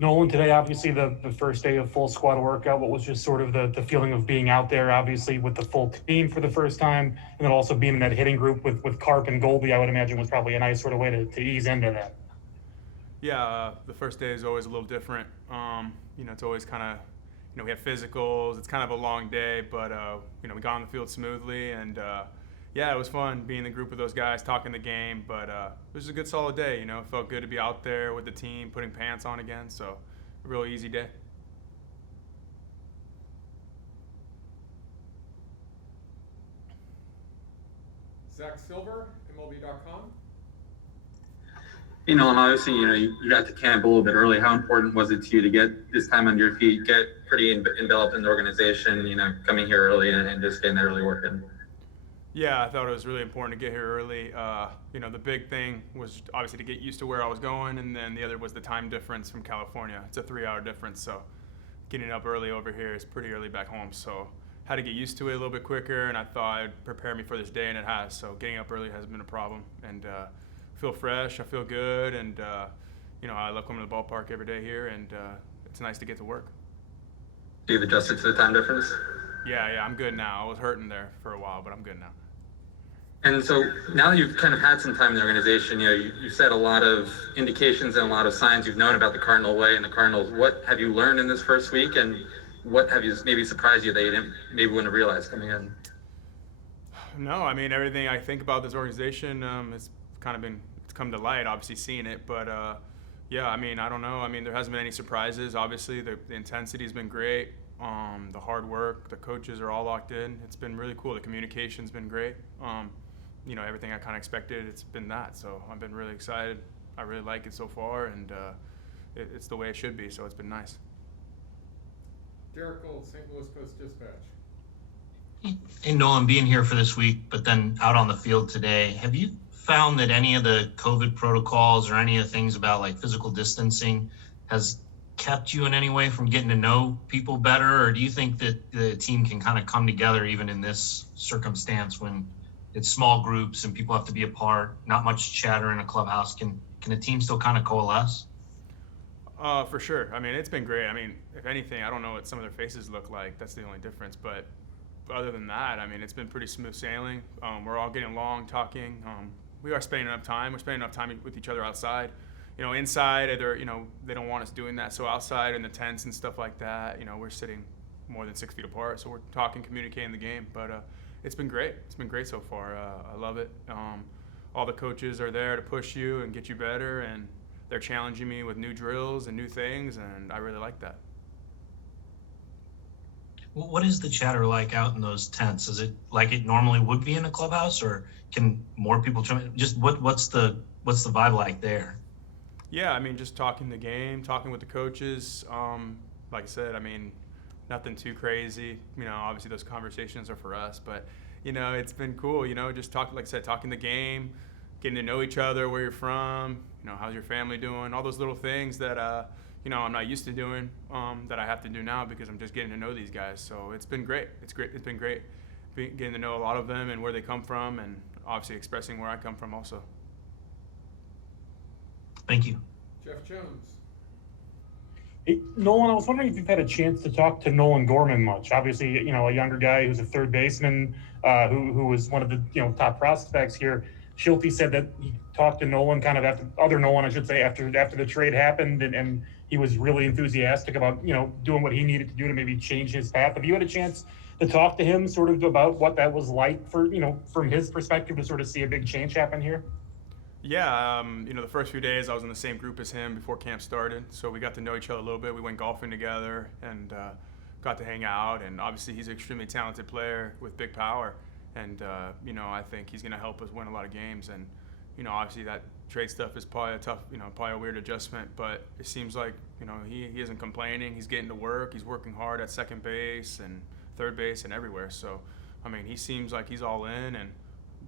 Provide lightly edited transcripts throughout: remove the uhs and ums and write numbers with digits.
Nolan, today, obviously the first day of full squad workout, what was just sort of the feeling of being out there, obviously with the full team for the first time, and then also being in that hitting group with Carp and Goldie, I would imagine was probably a nice sort of way to ease into that. Yeah, the first day is always a little different. It's always kind of, we have physicals. It's kind of a long day, but we got on the field smoothly, and yeah, it was fun being in the group with those guys, talking the game. But it was a good, solid day. It felt good to be out there with the team, putting pants on again. So, a real easy day. Zach Silver, MLB.com. And obviously, you got to camp a little bit early. How important was it to you to get this time under your feet, get pretty enveloped in the organization, coming here early and just getting that early work in? Yeah, I thought it was really important to get here early. The big thing was obviously to get used to where I was going, and then the other was the time difference from California. It's a 3-hour difference, so getting up early over here is pretty early back home. So had to get used to it a little bit quicker, and I thought it'd prepare me for this day, and it has. So getting up early hasn't been a problem, and I feel fresh. I feel good, and I love coming to the ballpark every day here, and it's nice to get to work. You've adjusted to the time difference? Yeah, I'm good now. I was hurting there for a while, but I'm good now. And so now that you've kind of had some time in the organization, you've said a lot of indications and a lot of signs you've known about the Cardinal way and the Cardinals. What have you learned in this first week, and what have you maybe surprised you that you wouldn't have realized coming in? No, I mean everything I think about this organization, it's come to light. Obviously, seeing it, but yeah, I mean I don't know. I mean there hasn't been any surprises. Obviously, the intensity has been great. The hard work, the coaches are all locked in. It's been really cool. The communication's been great. Everything I kind of expected, it's been that. So I've been really excited. I really like it so far, and it's the way it should be. So it's been nice. Derek Gold, St. Louis Post-Dispatch. Hey, Nolan, being here for this week, but then out on the field today, have you found that any of the COVID protocols or any of the things about like physical distancing has kept you in any way from getting to know people better? Or do you think that the team can kind of come together even in this circumstance when it's small groups and people have to be apart, not much chatter in a clubhouse? Can the team still kind of coalesce? For sure. I mean, it's been great. I mean, if anything, I don't know what some of their faces look like. That's the only difference. But other than that, I mean, it's been pretty smooth sailing. We're all getting along, talking. We are spending enough time. We're spending enough time with each other outside. Inside, either, they don't want us doing that. So outside in the tents and stuff like that, we're sitting more than 6 feet apart. So we're talking, communicating the game. But it's been great. It's been great so far. I love it. All the coaches are there to push you and get you better, and they're challenging me with new drills and new things, and I really like that. What is the chatter like out in those tents? Is it like it normally would be in a clubhouse, or can more people join? Just what's the vibe like there? Yeah, I mean, just talking the game, talking with the coaches. Like I said, I mean, nothing too crazy. Obviously those conversations are for us, but it's been cool. Just talking, like I said, talking the game, getting to know each other, where you're from. How's your family doing? All those little things that I'm not used to doing, that I have to do now because I'm just getting to know these guys. So it's been great. It's great. It's been great getting to know a lot of them and where they come from, and obviously expressing where I come from also. Thank you. Jeff Jones. Hey, Nolan, I was wondering if you've had a chance to talk to Nolan Gorman much. Obviously, a younger guy who's a third baseman, who was one of the top prospects here. Schulte said that he talked to Nolan kind of after the trade happened, and he was really enthusiastic about doing what he needed to do to maybe change his path. Have you had a chance to talk to him sort of about what that was like for from his perspective to sort of see a big change happen here? Yeah, the first few days I was in the same group as him before camp started, so we got to know each other a little bit. We went golfing together and got to hang out, and obviously he's an extremely talented player with big power, and I think he's going to help us win a lot of games. And obviously that trade stuff is probably a tough, probably a weird adjustment, but it seems like he isn't complaining. He's getting to work. He's working hard at second base and third base and everywhere. So I mean, he seems like he's all in, and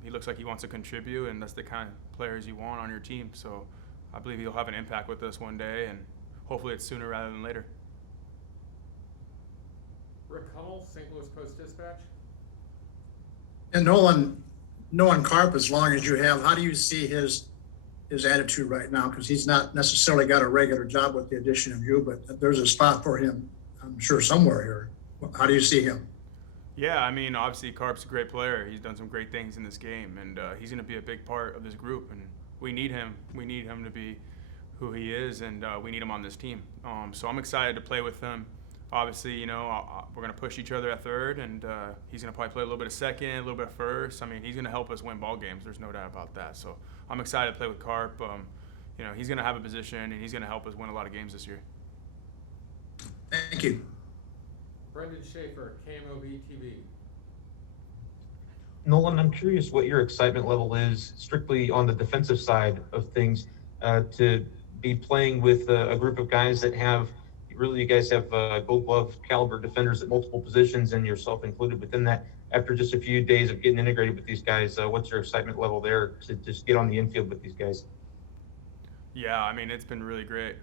he looks like he wants to contribute, and that's the kind of players you want on your team. So I believe he'll have an impact with us one day, and hopefully it's sooner rather than later. Rick Hummel, St. Louis Post-Dispatch. And Nolan, knowing Carp as long as you have, how do you see his his attitude right now, because he's not necessarily got a regular job with the addition of you, but there's a spot for him, I'm sure, somewhere here. How do you see him? Yeah, I mean, obviously Carp's a great player. He's done some great things in this game, and he's going to be a big part of this group. And we need him. We need him to be who he is, and we need him on this team. So I'm excited to play with him. Obviously, you know, we're going to push each other at third, and he's going to probably play a little bit of second, a little bit of first. I mean, he's going to help us win ball games. There's no doubt about that. So I'm excited to play with Carp. You know, he's going to have a position, and he's going to help us win a lot of games this year. Thank you. Brendan Schaefer, KMOB TV. Nolan, I'm curious what your excitement level is strictly on the defensive side of things, to be playing with a group of guys that have, really, you guys have Gold Glove caliber defenders at multiple positions, and yourself included within that. After just a few days of getting integrated with these guys, what's your excitement level there to just get on the infield with these guys? Yeah, I mean, it's been really great.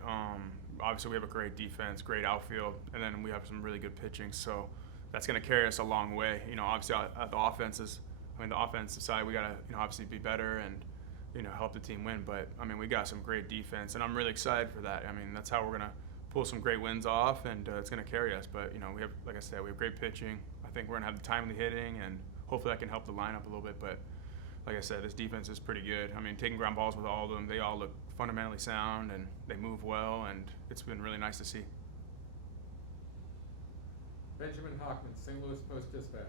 Obviously, we have a great defense, great outfield, and then we have some really good pitching. So that's going to carry us a long way. You know, obviously, at the offensive side, we got to, you know, obviously be better and, you know, help the team win. But I mean, we got some great defense, and I'm really excited for that. I mean, that's how we're going to pull some great wins off, and it's going to carry us. But, you know, we have, like I said, we have great pitching. I think we're going to have the timely hitting, and hopefully I can help the lineup a little bit. But like I said, this defense is pretty good. I mean, taking ground balls with all of them, they all look fundamentally sound, and they move well, and it's been really nice to see. Benjamin Hockman, St. Louis Post-Dispatch.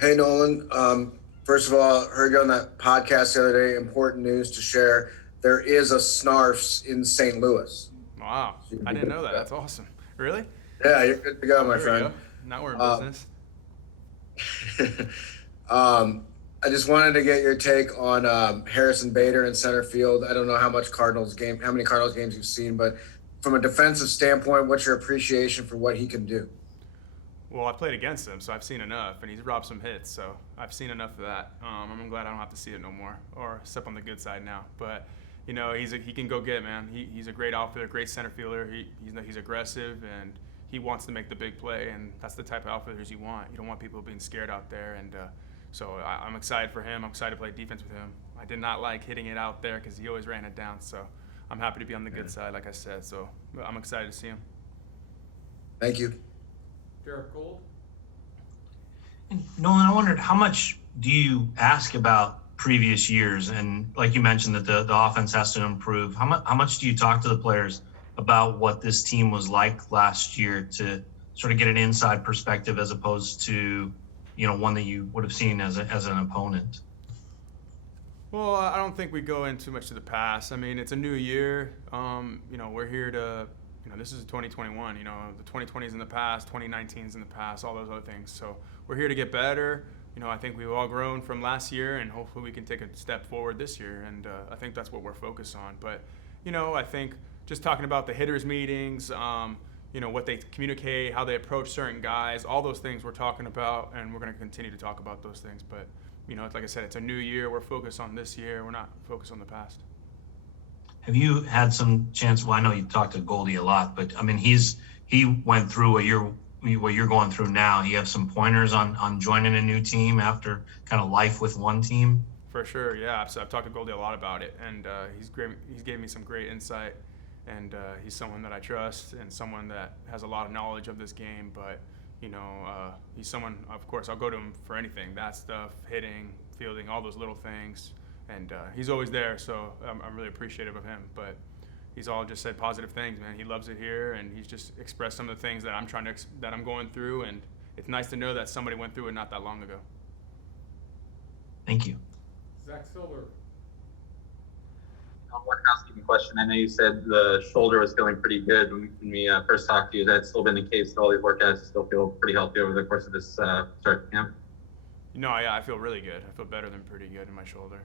Hey, Nolan. First of all, heard you on that podcast the other day. Important news to share. There is a Snarfs in St. Louis. Wow. I didn't know that. That's awesome. Really? Yeah, you're good to go, my There we friend. go. Now we're in business. I just wanted to get your take on Harrison Bader in center field. I don't know how many Cardinals games you've seen, but from a defensive standpoint, what's your appreciation for what he can do? Well, I played against him, so I've seen enough, and he's robbed some hits, so I've seen enough of that. I'm glad I don't have to see it no more, or step on the good side now. But, you know, he can go get, man. He's a great outfielder, great center fielder. He's aggressive, and he wants to make the big play, and that's the type of outfielders you want. You don't want people being scared out there, and so I'm excited for him. I'm excited to play defense with him. I did not like hitting it out there because he always ran it down, so I'm happy to be on the good side, like I said. So I'm excited to see him. Thank you. Derek Gould. And Nolan, I wondered, how much do you ask about previous years? And like you mentioned, that the offense has to improve. How much do you talk to the players about what this team was like last year to sort of get an inside perspective as opposed to, you know, one that you would have seen as an opponent? Well, I don't think we go in too much to the past. I mean, it's a new year. You know, we're here to, you know, this is 2021. You know, the 2020 is in the past, 2019 is in the past, all those other things. So we're here to get better. You know, I think we've all grown from last year, and hopefully we can take a step forward this year. And I think that's what we're focused on. But, you know, I think just talking about the hitters meetings, you know, what they communicate, how they approach certain guys, all those things we're talking about, and we're going to continue to talk about those things. But, you know, like I said, it's a new year. We're focused on this year. We're not focused on the past. Have you had some chance? Well, I know you talked to Goldie a lot, but I mean, he went through what you're going through now. You have some pointers on joining a new team after kind of life with one team. For sure, yeah. So I've talked to Goldie a lot about it, and he's great. He's gave me some great insight, and he's someone that I trust and someone that has a lot of knowledge of this game. But you know, he's someone. Of course, I'll go to him for anything. That stuff, hitting, fielding, all those little things. And he's always there, so I'm really appreciative of him. But he's all just said positive things, man. He loves it here, and he's just expressed some of the things that I'm going through. And it's nice to know that somebody went through it not that long ago. Thank you. Zach Silver. One housekeeping question. I know you said the shoulder was feeling pretty good when we first talked to you. That's still been the case. All these workouts still feel pretty healthy over the course of this start camp. No, yeah, I feel really good. I feel better than pretty good in my shoulder.